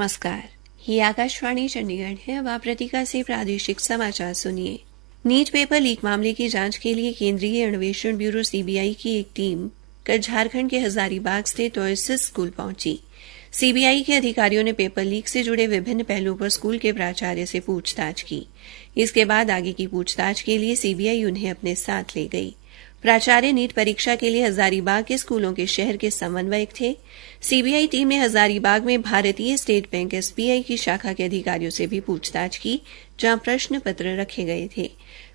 नमस्कार, ये आकाशवाणी चंडीगढ़ है। अब आप रतिका से प्रादेशिक समाचार सुनिए। नीट पेपर लीक मामले की जांच के लिए केंद्रीय अन्वेषण ब्यूरो सीबीआई की एक टीम कल झारखंड के हजारीबाग स्थित ओएसिस स्कूल पहुंची। सीबीआई के अधिकारियों ने पेपर लीक से जुड़े विभिन्न पहलुओं पर स्कूल के प्राचार्य से पूछताछ की। इसके बाद आगे की पूछताछ के लिए सीबीआई उन्हें अपने साथ ले गई। प्राचार्य नीट परीक्षा के लिए हजारीबाग के स्कूलों के शहर के समन्वयक थे। सीबीआई टीम ने हजारीबाग में भारतीय स्टेट बैंक एसबीआई की शाखा के अधिकारियों से भी पूछताछ की, जहां प्रश्न पत्र रखे गए थे।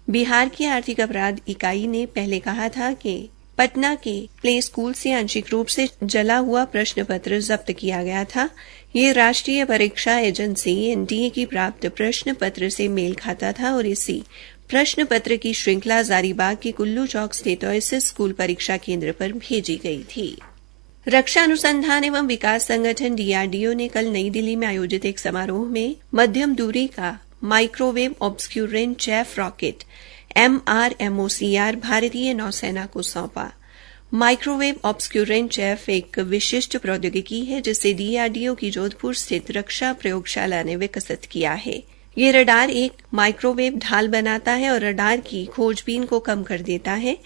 बिहार की आर्थिक अपराध इकाई ने पहले कहा था कि पटना के प्ले स्कूल से आंशिक रूप से जला हुआ प्रश्न पत्र जब्त किया गया था। यह राष्ट्रीय परीक्षा एजेंसी एनटीए की प्राप्त प्रश्न पत्र से मेल खाता था और इसी प्रश्न पत्र की श्रृंखला हजारीबाग के कुल्लू चौक स्थित ओएसिस स्कूल परीक्षा केंद्र पर भेजी गई थी। रक्षा अनुसंधान एवं विकास संगठन डीआरडीओ ने कल नई दिल्ली में आयोजित एक समारोह में मध्यम दूरी का माइक्रोवेव ऑब्सक्यूरेंट चैफ रॉकेट MRMOCR भारतीय नौसेना को सौंपा। माइक्रोवेव ऑब्सक्यूरेंट चैफ एक विशिष्ट प्रौद्योगिकी है जिसे डीआरडीओ की जोधपुर स्थित रक्षा प्रयोगशाला ने विकसित किया है। यह रडार एक माइक्रोवेव ढाल बनाता है और रडार की खोजबीन को कम कर देता है।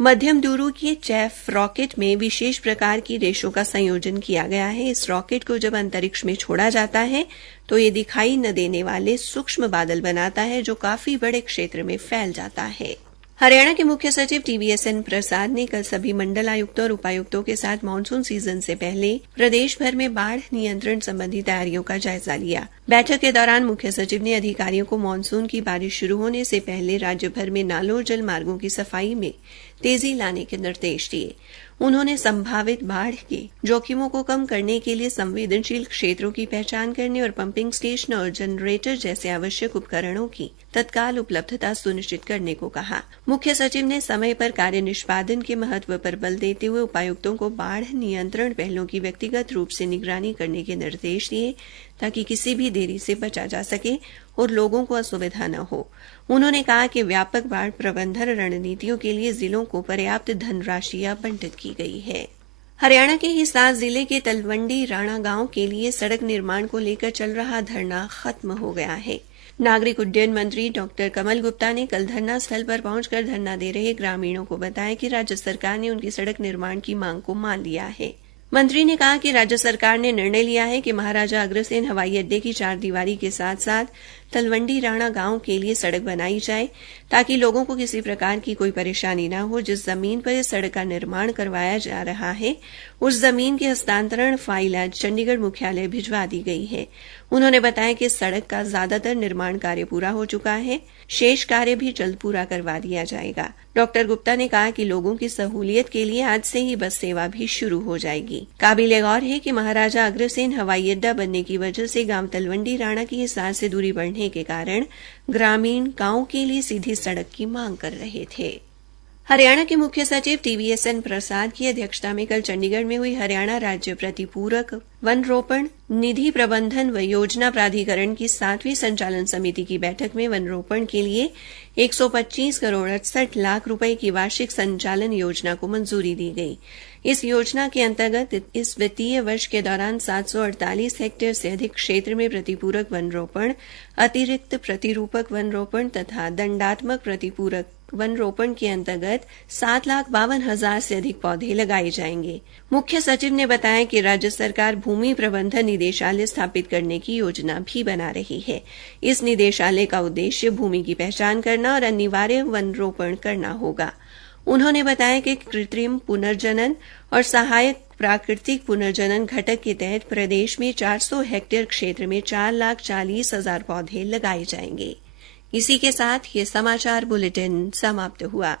मध्यम दूरी के चैफ रॉकेट में विशेष प्रकार की रेशों का संयोजन किया गया है। इस रॉकेट को जब अंतरिक्ष में छोड़ा जाता है तो ये दिखाई न देने वाले सूक्ष्म बादल बनाता है जो काफी बड़े क्षेत्र में फैल जाता है। हरियाणा के मुख्य सचिव TVSN प्रसाद ने कल सभी मंडल आयुक्तों और उपायुक्तों के साथ मानसून सीजन से पहले प्रदेश भर में बाढ़ नियंत्रण संबंधी तैयारियों का जायजा लिया। बैठक के दौरान मुख्य सचिव ने अधिकारियों को मानसून की बारिश शुरू होने से पहले राज्य भर में नालों और जल मार्गों की सफाई में तेजी लाने के निर्देश दिए। उन्होंने संभावित बाढ़ के जोखिमों को कम करने के लिए संवेदनशील क्षेत्रों की पहचान करने और पंपिंग स्टेशन और जनरेटर जैसे आवश्यक उपकरणों की तत्काल उपलब्धता सुनिश्चित करने को कहा। मुख्य सचिव ने समय पर कार्य निष्पादन के महत्व पर बल देते हुए उपायुक्तों को बाढ़ नियंत्रण पहलों की व्यक्तिगत रूप से निगरानी करने के निर्देश दिए ताकि किसी भी देरी से बचा जा सके और लोगों को असुविधा न हो। उन्होंने कहा कि व्यापक बाढ़ प्रबंधन रणनीतियों के लिए जिलों को पर्याप्त धनराशि आवंटित की गई है। हरियाणा के हिसार जिले के तलवंडी राणा गांव के लिए सड़क निर्माण को लेकर चल रहा धरना खत्म हो गया है। नागरिक उड्डयन मंत्री डॉक्टर कमल गुप्ता ने कल धरना स्थल पर पहुंचकर धरना दे रहे ग्रामीणों को बताया कि राज्य सरकार ने उनकी सड़क निर्माण की मांग को मान लिया है। मंत्री ने कहा कि राज्य सरकार ने निर्णय लिया है कि महाराजा अग्रसेन हवाई अड्डे की चारदीवारी के साथ साथ तलवंडी राणा गांव के लिए सड़क बनाई जाए ताकि लोगों को किसी प्रकार की कोई परेशानी न हो। जिस जमीन पर इस सड़क का निर्माण करवाया जा रहा है उस जमीन की हस्तांतरण फाइल आज चंडीगढ़ मुख्यालय भिजवा दी गई है। उन्होंने बताया कि सड़क का ज्यादातर निर्माण कार्य पूरा हो चुका है, शेष कार्य भी जल्द पूरा करवा दिया जाएगा। डॉक्टर गुप्ता ने कहा कि लोगों की सहूलियत के लिए आज से ही बस सेवा भी शुरू हो जाएगी। काबिले गौर है कि महाराजा अग्रसेन हवाई अड्डा बनने की वजह से गांव तलवंडी राणा की हिसार से दूरी बढ़ने के कारण ग्रामीण गांव के लिए सीधी सड़क की मांग कर रहे थे। हरियाणा के मुख्य सचिव TVSN प्रसाद की अध्यक्षता में कल चंडीगढ़ में हुई हरियाणा राज्य प्रतिपूरक वन रोपण निधि प्रबंधन व योजना प्राधिकरण की 7वीं संचालन समिति की बैठक में वन रोपण के लिए 125 करोड़ 68 लाख रुपए की वार्षिक संचालन योजना को मंजूरी दी गई। इस योजना के अंतर्गत इस वित्तीय वर्ष के दौरान 748 हेक्टेयर से अधिक क्षेत्र में प्रतिपूरक वन रोपण, अतिरिक्त प्रतिरूपक वन रोपण तथा दंडात्मक प्रतिपूरक वन रोपण के अंतर्गत 7,52,000 से अधिक पौधे लगाए जाएंगे। मुख्य सचिव ने बताया कि राज्य सरकार भूमि प्रबंधन निदेशालय स्थापित करने की योजना भी बना रही है। इस निदेशालय का उद्देश्य भूमि की पहचान करना और अनिवार्य वन रोपण करना होगा। उन्होंने बताया कि कृत्रिम पुनर्जनन और सहायक प्राकृतिक पुनर्जनन घटक के तहत प्रदेश में 400 हेक्टेयर क्षेत्र में 4,40,000 पौधे लगाए जाएंगे। इसी के साथ ये समाचार बुलेटिन समाप्त हुआ।